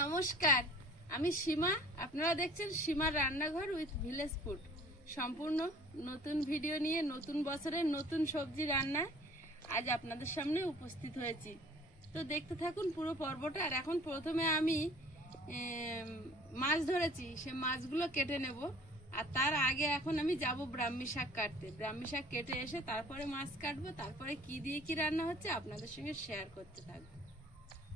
নমস্কার, আমি সীমা। আপনারা দেখছেন সীমার রান্নাঘর উইথ ভিলেজ ফুড। সম্পূর্ণ নতুন ভিডিও নিয়ে নতুন বছরের নতুন সবজি রান্নায় আজ আপনাদের সামনে উপস্থিত হয়েছি। তো দেখতে থাকুন পুরো পর্বটা। আর এখন প্রথমে আমি মাছ ধরেছি, সে মাছগুলো কেটে নেব। আর তার আগে এখন আমি যাব ব্রাহ্মী শাক কাটতে। ব্রাহ্মী শাক কেটে এসে তারপরে মাছ কাটবো, তারপরে কি দিয়ে কি রান্না হচ্ছে আপনাদের সঙ্গে শেয়ার করতে থাকবো।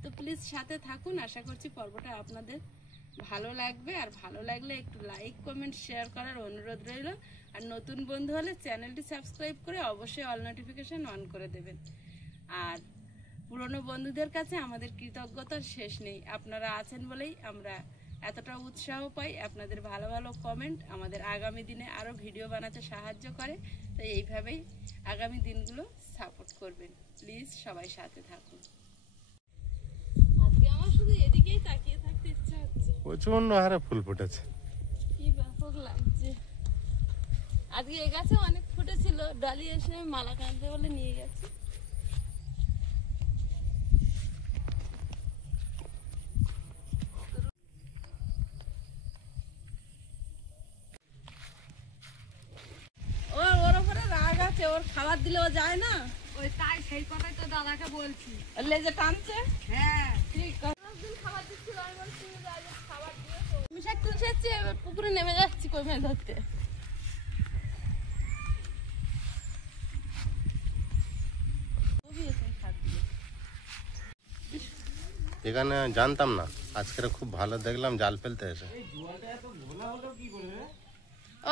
তো প্লিজ সাথে থাকুন, আশা করছি পর্বটা আপনাদের ভালো লাগবে। আর ভালো লাগলে একটু লাইক কমেন্ট শেয়ার করার অনুরোধ রইল। আর নতুন বন্ধু হলে চ্যানেলটি সাবস্ক্রাইব করে অবশ্যই অল নোটিফিকেশন অন করে দেবেন। আর পুরনো বন্ধুদের কাছে আমাদের কৃতজ্ঞতার শেষ নেই, আপনারা আছেন বলেই আমরা এতটা উৎসাহ পাই। আপনাদের ভালো ভালো কমেন্ট আমাদের আগামী দিনে আরও ভিডিও বানাতে সাহায্য করে। তাই এইভাবেই আগামী দিনগুলো সাপোর্ট করবেন। প্লিজ সবাই সাথে থাকুন। আমার শুধু এদিকেই তাকিয়ে থাকতে ইচ্ছা হচ্ছে। প্রচন্ড হারে ফুল ফুটেছে, কি ব্যাপক লাগছে। আজকে এই গাছে অনেক ফুটেছিল, ডালি এসে মালা কাঁদতে বলে নিয়ে গেছে। ওর ওপরে রাগ আছে, ওর খাবার দিলে ও যায় না। ওই তাই সেই কথাই তো দাদাকে বলছি। লেজে টানছে। হ্যাঁ ঠিক খাবার দিচ্ছিল, আমি বলছি খাবার দিয়ে আমি শাক তুলছে এসছি, এবার পুকুরে নেমে যাচ্ছি কই মাছ ধরতে। এখানে জানতাম না, আজকে খুব ভালো দেখলাম জাল ফেলতে এসে।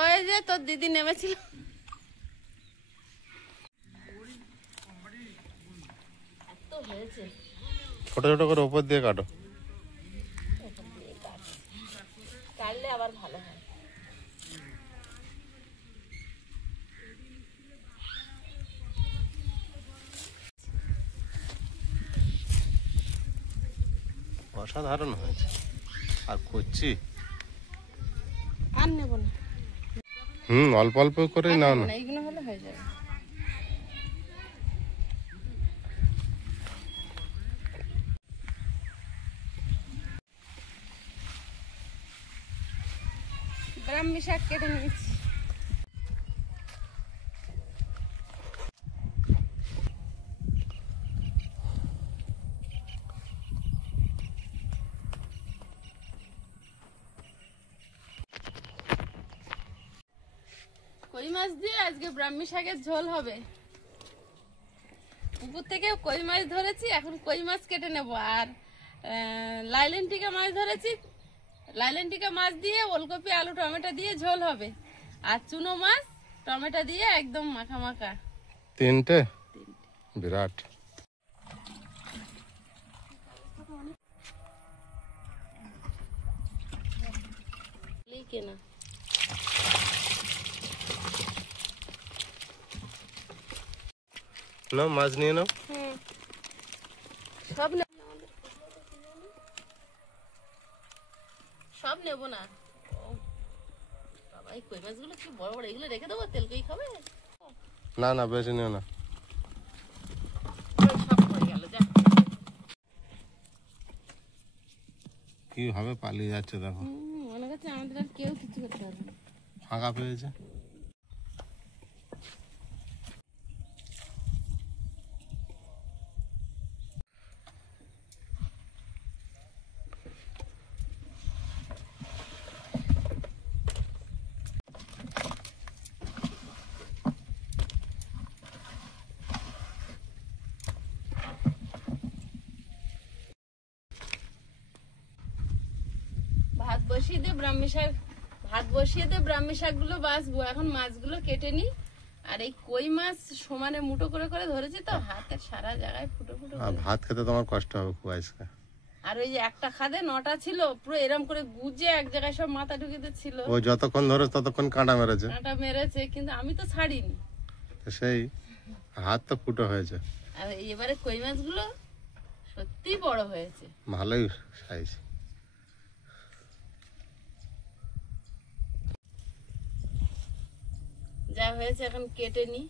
ওই যে তোর দিদি নেমেছিল। ছোট ছোট করে উপর দিয়ে কাটো, কাটলে আবার ভালো হয়। অসাধারণ হয়েছে। আর করছি আর নেব না, অল্প অল্প করে নাও না। এইগুলো হলে হয়ে যাবে। ব্রাহ্মী শাক কেটে নিয়েছি। কই মাছ দিয়ে আজকে ব্রাহ্মী শাকের ঝোল হবে। পুকুর থেকে কই মাছ ধরেছি, এখন কই মাছ কেটে নেব। আর লাইলেন্টিকা মাছ ধরেছি, লাইলেন্টিকা মাছ দিয়ে ওলকপি আলু টমেটো দিয়ে ঝোল হবে। আর চুনো মাছ টমেটো দিয়ে একদম মাখা মাখা। তিনটে বিরাট। কেনা নাও মাছ নিয়ে নাও। সব সব নেব না। বাবা এই কই মাছগুলো কি বড় বড়, এগুলো রেখে দেবো, তেল কই খাবে? না না বেশি নিও না। সব পড়ে গেল, যা। কিভাবে পালিয়ে যাচ্ছে দেখো। মনে করছে আমাদের আর কেউ কিছু করতে পারবে না। ফাঁকা পেয়েছে। ভাত বসিয়ে দিয়ে ব্রাহ্মী শাক, ভাত বসিয়ে দিয়ে ব্রাহ্মী শাকগুলো বাছবো। এখন মাছগুলো কেটে নি। আর এই কই মাছ সমানে মুঠো করে করে ধরেছি, তো হাতের সারা জায়গায় ফুটো ফুটো। ভাত খেতে তোমার কষ্ট হবে খুব আজকে। আর ওই যে একটা খাদে 9টা ছিল, পুরো এরম করে গুজে এক জায়গায় সব মাথা ঢুকে ছিল। ও যতক্ষণ ধরে ততক্ষণ কাঁটা মেরেছে। কাঁটা মেরেছে, কিন্তু আমি তো ছাড়িনি। সেই হাত তো ফুটো হয়েছে। আর এবারে কই মাছগুলো সত্যি বড় হয়েছে, ভালোই সাইজ। যা হয়েছে এখন কেটে নি।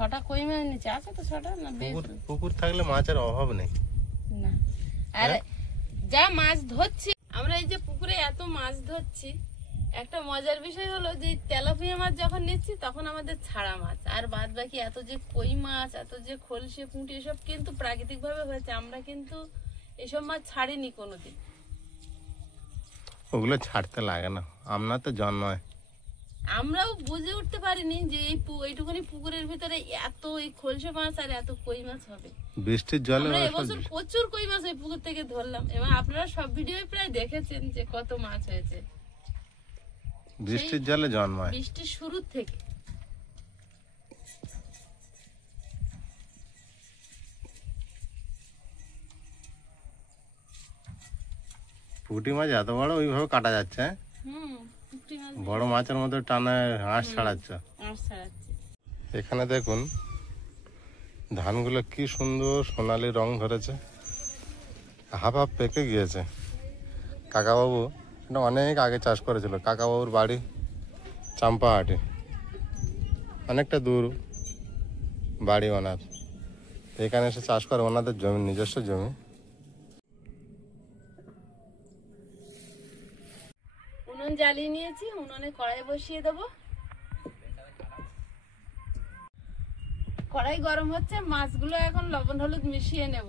6টা কই মাছ নিচে আছে তো 6টা না বেশ পুকুর থাকলে মাছের অভাব নেই। না আর যা মাছ ধরছি আমরা, এই যে পুকুরে এত মাছ ধরছি, একটা মজার বিষয় হলো যে তেলাপিয়া মাছ যখন নিচ্ছি তখন আমাদের ছাড়া মাছ, আর বাদ বাকি এত যে কই মাছ, এত যে খলসে পুঁটি, এসব কিন্তু প্রাকৃতিক ভাবে হয়েছে। আমরা কিন্তু এসব মাছ ছাড়িনি কোনোদিন। ওগুলো ছাড়তে লাগে না, আমরা তো জন্মায়। আমরাও বুঝে উঠতে পারিনি যে এইটুকুনি পুকুরের ভিতরে এত এই খলসে মাছ আর এত কই মাছ হবে। বৃষ্টির জলে আমরা এবছর প্রচুর কই মাছ ওই পুকুর থেকে ধরলাম, এবং আপনারা সব ভিডিও প্রায় দেখেছেন যে কত মাছ হয়েছে। বৃষ্টির জলে জন্মায়। বৃষ্টির শুরুর থেকে পুঁটি মাছ এত বড় ওইভাবে কাটা যাচ্ছে, হ্যাঁ? পুঁটি মাছ বড় মাছের মতো টানা হাঁস ছাড়াচ্ছে। মাছ ছাড়াচ্ছে। এখানে দেখুন ধানগুলো কি সুন্দর সোনালি রং ধরেছে, হাফ হাফ পেকে গিয়েছে। কাকাবাবু এটা অনেক আগে চাষ করেছিল। কাকাবাবুর বাড়ি চাম্পাহাটে, অনেকটা দূর বাড়ি ওনার। এখানে এসে চাষ করে, ওনাদের জমি, নিজস্ব জমি। উনুন জ্বালিয়ে নিয়েছি, উনুনে কড়াই বসিয়ে দেবো। কড়াই গরম হচ্ছে, মাছগুলো এখন লবণ হলুদ মিশিয়ে নেব।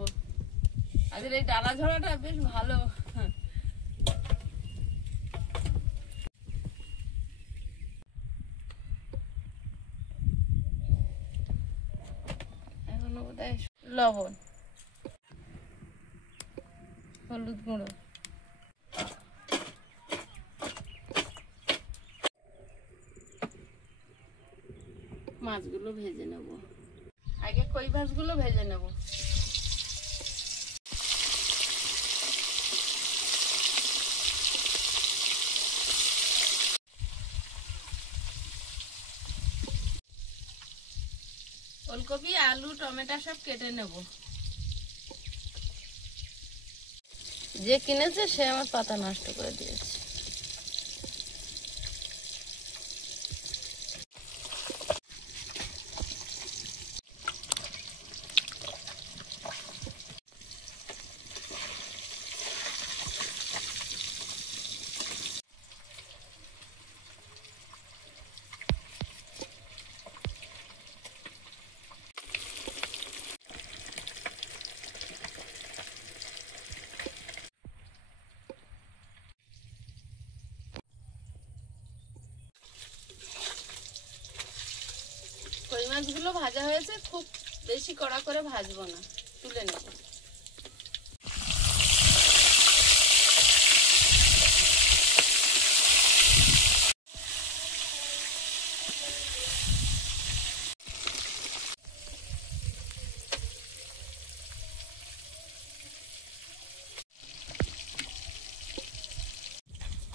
আজকের এই ডালা ঝোড়াটা বেশ ভালো। এখন বোধহয় লবণ, হলুদ গুঁড়ো, মাছগুলো ভেজে নেব। আগে কই মাছগুলো ভেজে নেব। ওলকপি, আলু, টমেটো সব কেটে নেব। যে কিনেছে সে আমার পাতা নষ্ট করে দিয়েছে। কই মাছগুলো ভাজা হয়েছে, খুব বেশি কড়া করে ভাজবো না, তুলে নেব।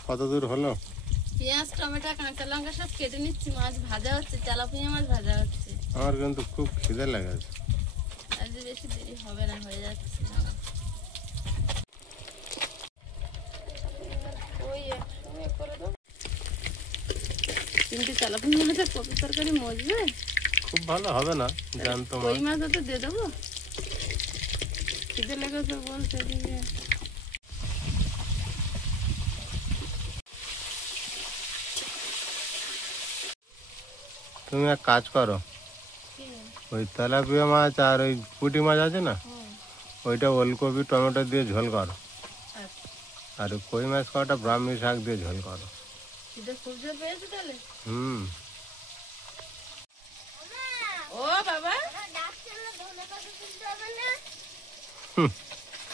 কত দূর হলো? পেঁয়াজ, টমেটো, কাঁচা লঙ্কা সব কেটে নিচ্ছি। মাছ ভাজা হচ্ছে, তেলাপিয়া মাছ ভাজা হচ্ছে। আমার কিন্তু খুব খিদে লেগেছে। আজ বেশি দেরি হবে না, হয়ে যাচ্ছে। ওই একসঙ্গে করে দেবো। কিন্তু তেলাপিয়া মাছের কপি তরকারি মজবে? খুব ভালো হবে না, জানতো কই মাছ তো দিয়ে দেবো। খিদে লেগেছে বলছে এদিকে। তুমি এক কাজ করো, ওই তেলাপিয়া মাছ আর ওই পুঁটি মাছ আছে না, ওইটা ওলকপি টমেটো দিয়ে ঝোল করো। আর ওই কই মাছ কটা ব্রাহ্মী শাক দিয়ে ঝোল করো। খুব জোর পেয়েছে তাহলে। ও বাবা,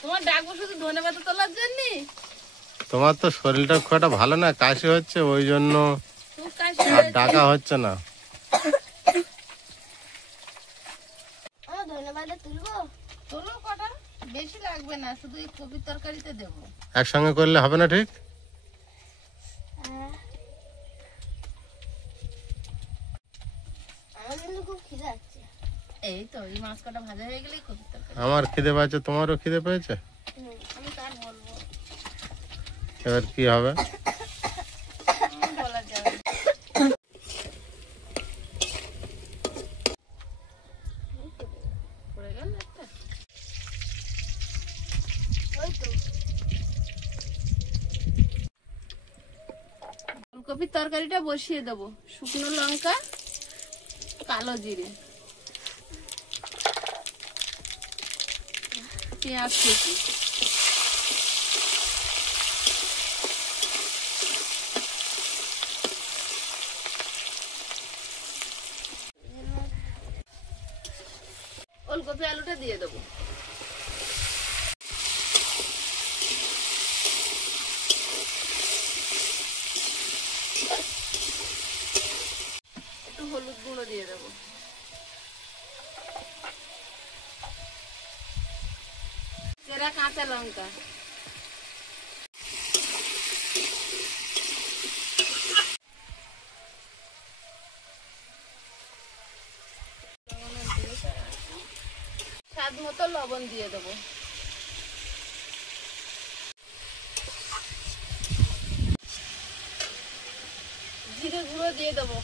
তোমার ডাকবো শুধু ধনেপাতা তোলার জন্য? তোমার তো শরীরটা খুব একটা ভালো না, কাশি হচ্ছে, ওই জন্য আর ডাকা হচ্ছে না। তোলো কটা, বেশি লাগবে না, শুধু এই কপির তরকারিতে দেবো। একসঙ্গে করলে হবে না ঠিক? এই তো এই মাছ কটা ভাজা হয়ে গেলেই কপির তরকারি। আমার খিদে পেয়েছে, তোমারও খিদে পেয়েছে, আমি তার বলবো, এবার কি হবে? বলা যাবে। ওলকপির তরকারিটা বসিয়ে দেবো। শুকনো লঙ্কা, কালো জিরে, পেঁয়াজ কুচি, ওলকপি আলুটা দিয়ে দেবো। একটু হলুদ গুঁড়ো দিয়ে দেবো। চেরা কাঁচা লঙ্কা, স্বাদ মতো লবণ দিয়ে দেবো। জিরে গুঁড়ো দিয়ে দেবো।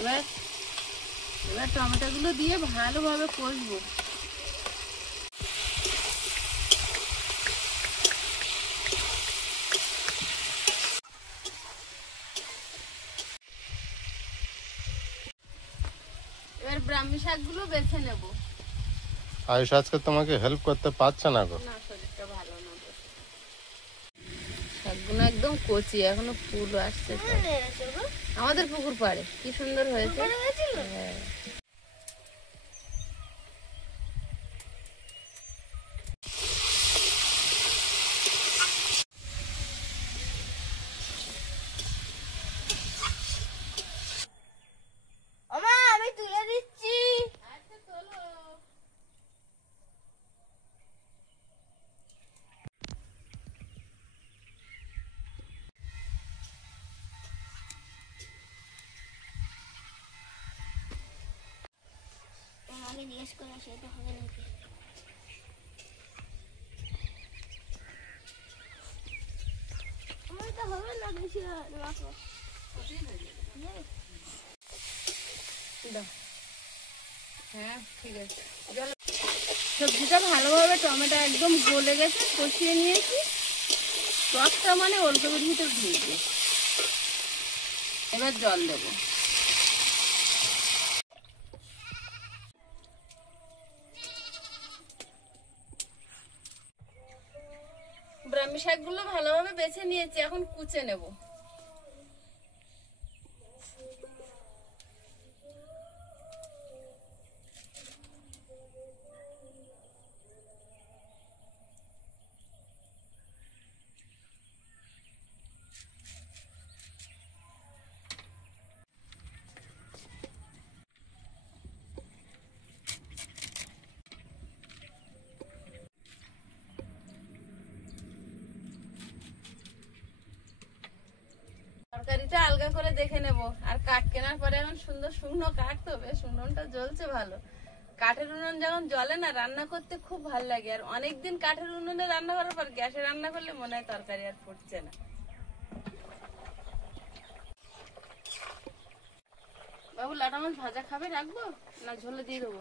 এবার এবার টমেটো গুলো দিয়ে ভালোভাবে কষবো। এবার ব্রাহ্মী শাকগুলো বেছে নেব। আয়ুষ আজকে তোমাকে হেল্প করতে পারছে না গো। না, শরীরটা ভালো না। শাকগুলো একদম কচি, এখনো ফুল আসছে। আমাদের পুকুর পাড়ে কি সুন্দর হয়েছে। হ্যাঁ। আমি তুলে দিচ্ছি। আমাকে জিজ্ঞেস করে সেটা হবে নাকি? আমার তো হবে না বেশি হ্যাঁ, ঠিক আছে। সবজিটা ভালোভাবে টমেটো একদম গলে গেছে, কষিয়ে নিয়েছি। টকটা মানে ওলকপির ভিতর ঢুকবে। এবার জল দেবো। ব্রাহ্মী শাকগুলো ভালোভাবে বেছে নিয়েছি, এখন কুচে নেব। তরকারিটা আলগা করে দেখে নেব। আর কাঠ কেনার পরে এখন সুন্দর শুকনো কাঠ, তো বেশ উনুনটা জ্বলছে ভালো। কাঠের উনুন যখন জ্বলে না, রান্না করতে খুব ভালো লাগে। আর অনেকদিন কাঠের উনুনে রান্না করার পর গ্যাসে রান্না করলে মনে হয় তরকারি আর ফুটছে না। বাবু, লাটা মাছ ভাজা খাবে, রাখবো না ঝোলে দিয়ে দেবো?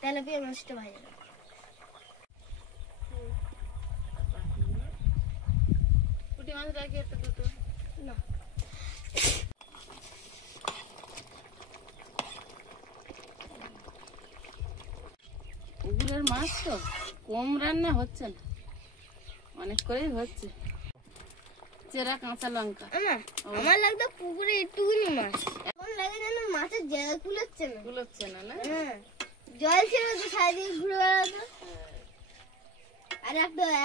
তেলাপিয়া মাছটা ভাজা পুঁটি মাছ রাখি একটা দুটো। না। পুকুরের মাছ তো কম রান্না হচ্ছে না, অনেক করেই হচ্ছে। চেরা কাঁচা লঙ্কা। আমার লাগতো পুকুরে একটুখানি মাছ, এখন লাগে যেন মাছের জায়গা কুলোচ্ছে না। গুলোচ্ছে না না? জল ছিল তো সারাদিন ঘুরে বেড়াতো। আর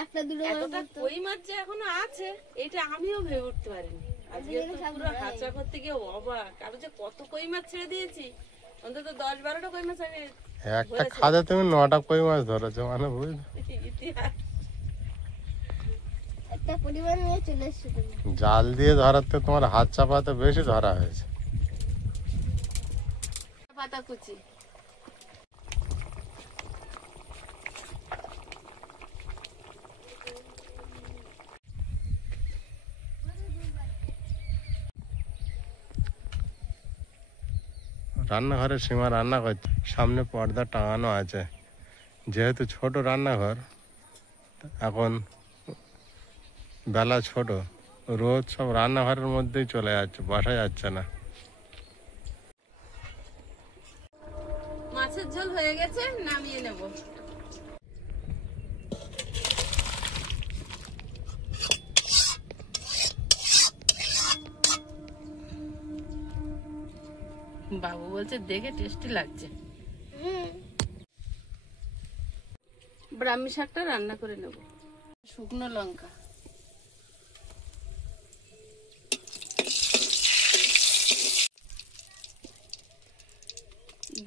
একটা দুটো এতটা কই মাছ যে এখনো আছে, এটা আমিও ভেবে উঠতে পারিনি। আজকে তো পুরো হাঁচা করতে গিয়ে অবাক। আর যে কত কই মাছ ছেড়ে দিয়েছি, অন্তত 10-12টা কই মাছ আমি একটা খাদে তুমি 9টা কই মাছ ধরেছো, মানে বুঝলে ইতিহাস। একটা পরিমাণ নিয়ে চলে এসছো তুমি। জাল দিয়ে ধরাতে তোমার হাত চাপাতে বেশি ধরা হয়েছে। পাতা কুচি, রান্নাঘরে সীমা রান্না করছে, সামনে পর্দা টাঙানো আছে। যেহেতু ছোট রান্নাঘর, এখন বেলা ছোট, রোদ সব রান্নাঘরের মধ্যেই চলে যাচ্ছে, বসা যাচ্ছে না। মাছের ঝোল হয়ে গেছে, নামিয়ে নেব। বাবু বলছে দেখে টেস্টি লাগছে। ব্রাহ্মী শাকটা রান্না করে নেব। শুকনো লঙ্কা,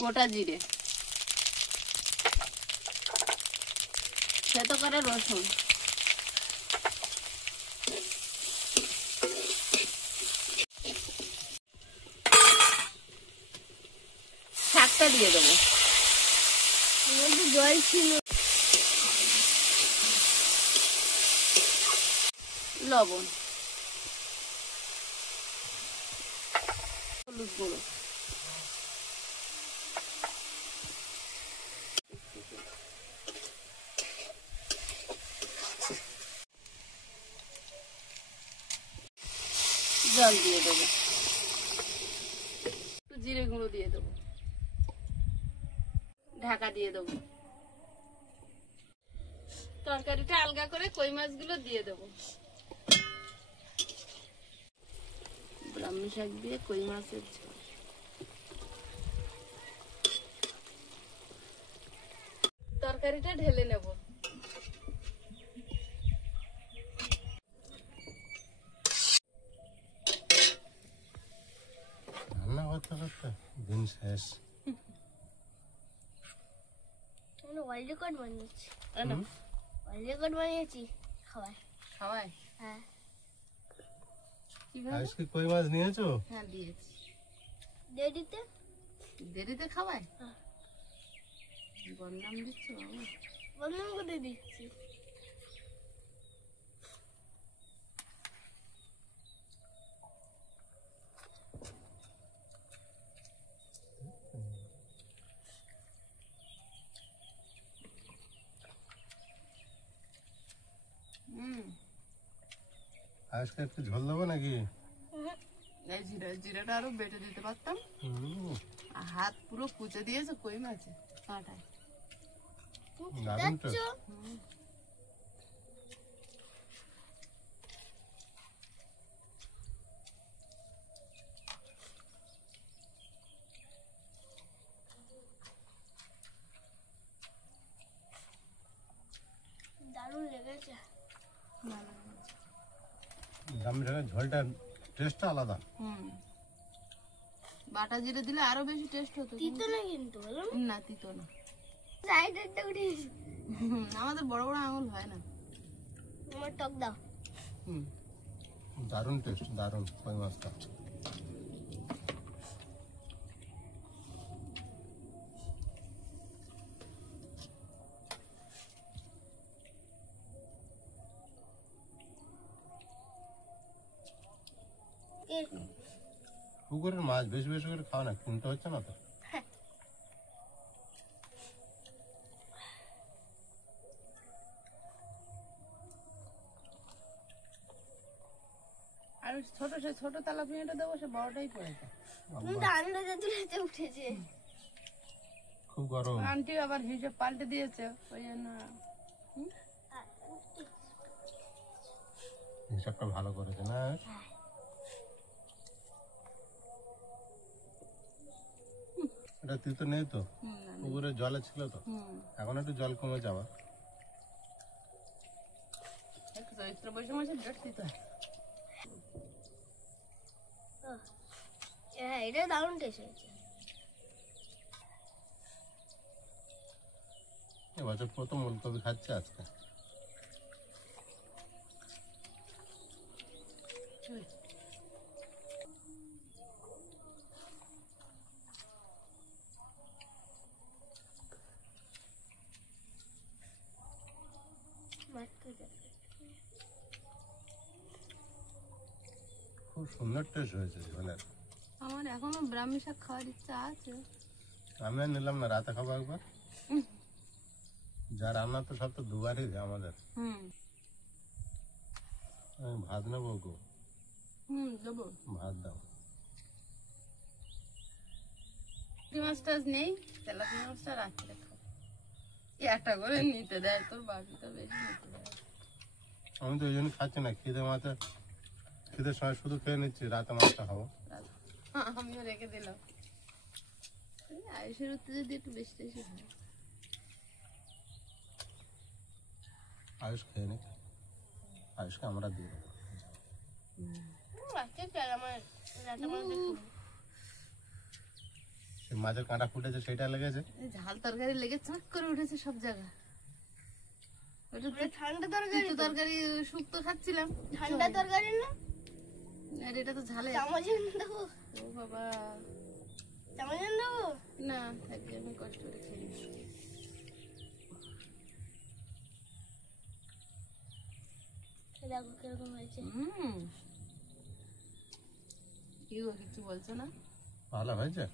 গোটা জিরে, থেতো করা রসুন, শাকটা দিয়ে দেবো। জল ছিল, লবণ, হলুদ গুঁড়ো, জল দিয়ে দেবো, একটু জিরে গুঁড়ো দিয়ে দেবো, ঢাকা দিয়ে দেবো। তরকারিটা আলগা করে কই মাছগুলো দিয়ে দেবো। ব্রাহ্মী শাক দিয়ে কই মাছের ঝোল। তরকারিটা ঢেলে নেব। রান্না করতে করতে দিন শেষ। ওয়ার্ল্ড রেকর্ড বানিয়েছি, হুম? ওয়ার্ল্ড রেকর্ড বানিয়েছি খাবার। খাওয়াই? হ্যাঁ, কিভাবে? আজকে কই মাছ নিয়েছো? হ্যাঁ দিয়েছি। দেরিতে দেরিতে খাওয়াই? হ্যাঁ। বদনাম দিচ্ছ বাবা। বন্ধন করে দিচ্ছি। আজকে একটু ঝোল দেবো নাকি? এই জিরাটা আরো বেটে দিতে পারতাম। হুম, আর হাত পুরো কুচে দিয়েছে কই মাছে কাঁটায়। দারুণ তো। দারুণ লেগেছে। ব্রাহ্মী শাকের ঝোলটার টেস্টটা আলাদা। বাটা জিরে দিলে আরো বেশি টেস্ট হতো। তিতো না কিন্তু বলো, না তিতো না। সাইডেরটা উঠে আমাদের বড় বড় আঙুল হয় না। আমার টক দাও। দারুণ টেস্ট, দারুণ কই মাছটা। পুকুরের মাছ বেশি বেশি করে খাওয়া না, কিনতে হচ্ছে না তো। আর সে ছোট তেলাপিয়াটা দেবো, সে বড়টাই পড়ে যায়। তুমি তো আন্দাজে তুলেতে উঠেছে। খুব গরম। আন্টি আবার হিসেব পাল্টে দিয়েছে, ওই জন্য। হিসাবটা ভালো করেছে না? এটা তিতো নেই তো, পুকুরে জলে ছিল তো, এখন একটু জল কমেছে আবার। একটু চৈত্র বৈশাখ মাসে ডেট দিতে হয়। হ্যাঁ, এটা দারুণ টেস্ট হয়েছে। এবছর প্রথম ওলকপি খাচ্ছে আজকে। খুব সুন্দর টেস্ট হয়েছে ঝোলের। আমার এখনো ব্রাহ্মী শাক খাওয়ার ইচ্ছা আছে। আমি আর নিলাম না, রাতে খাবো একবার। যা রান্না তো সব তো দুবারই দেয় আমাদের। আমি ভাত নেবো গো, দেবো। ভাত দাও। মাছটা নেই, তেলাপিয়া মাছটা রাত্রে খাবো। একটা করে নিতে দেয়, তোর বাকি তো বেশি নিতে দেয়। আমি তো ওই জন্য খাচ্ছি না, খিদে মাছে, খিদের সময় শুধু খেয়ে নিচ্ছি, রাতে মাছটা খাবো। আমিও রেখে দিলাম। আয়ুষের উত্তে যদি একটু বেশি বেশি হয়। আয়ুষ খেয়ে নি, আয়ুষকে আমরা দিই। মাছের কাঁটা ফুটেছে, সেটা লেগেছে। ঝাল তরকারি লেগে চাক করে উঠেছে সব জায়গায়। ঠান্ডা তরকারি, তরকারি শুক্তো খাচ্ছিলাম, ঠান্ডা তরকারি না, আর এটা তো ঝালে। চামচ এনে দেবো, ও বাবা, চামচ এনে দেবো। না থাকি, আমি কষ্ট করে খেয়ে নিই। দেখো কিরকম হয়েছে। কি গো, কিছু বলছো না? ভালো হয়েছে।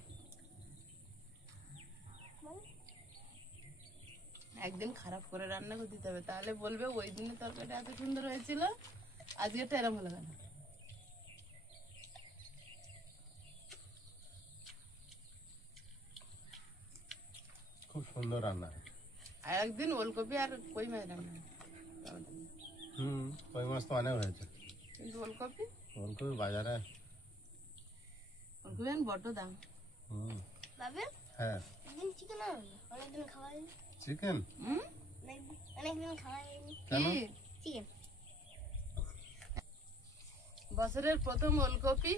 একদিন খারাপ করে রান্না করে দিতে হবে, তাহলে বলবে ওই দিনের তরকারিটা এত সুন্দর হয়েছিল, আজকেরটা এরম হলো কেন। খুব সুন্দর রান্না। আর একদিন ওলকপি আর কই মাছ রান্না, কই মাছ তো অনেক হয়েছে, কিন্তু ওলকপি ওলকপি বাজারে। ওলকপি এখন বড্ড দাম। বাবে হ্যাঁ, একদিন চিকেন আনলো, অনেকদিন খাওয়া হয়নি। চিকেন অনেকদিন খাওয়া হয়নি কেন? চিকেন। বছরের প্রথম ওলকপি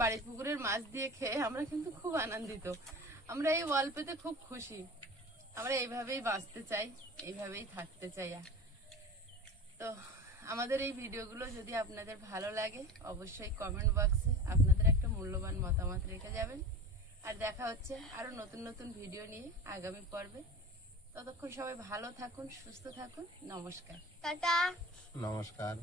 বাড়ির পুকুরের মাছ দিয়ে খেয়ে আমরা কিন্তু খুব আনন্দিত। আমরা এই অল্পেতে খুব খুশি। আমরা এইভাবেই বাঁচতে চাই, এইভাবেই থাকতে চাই। তো আমাদের এই ভিডিওগুলো যদি আপনাদের ভালো লাগে, অবশ্যই কমেন্ট বক্সে আপনাদের একটা মূল্যবান মতামত রেখে যাবেন। আর দেখা হচ্ছে আরো নতুন নতুন ভিডিও নিয়ে আগামী পর্বে। ততক্ষণ সবাই ভালো থাকুন, সুস্থ থাকুন। নমস্কার। টাটা। নমস্কার।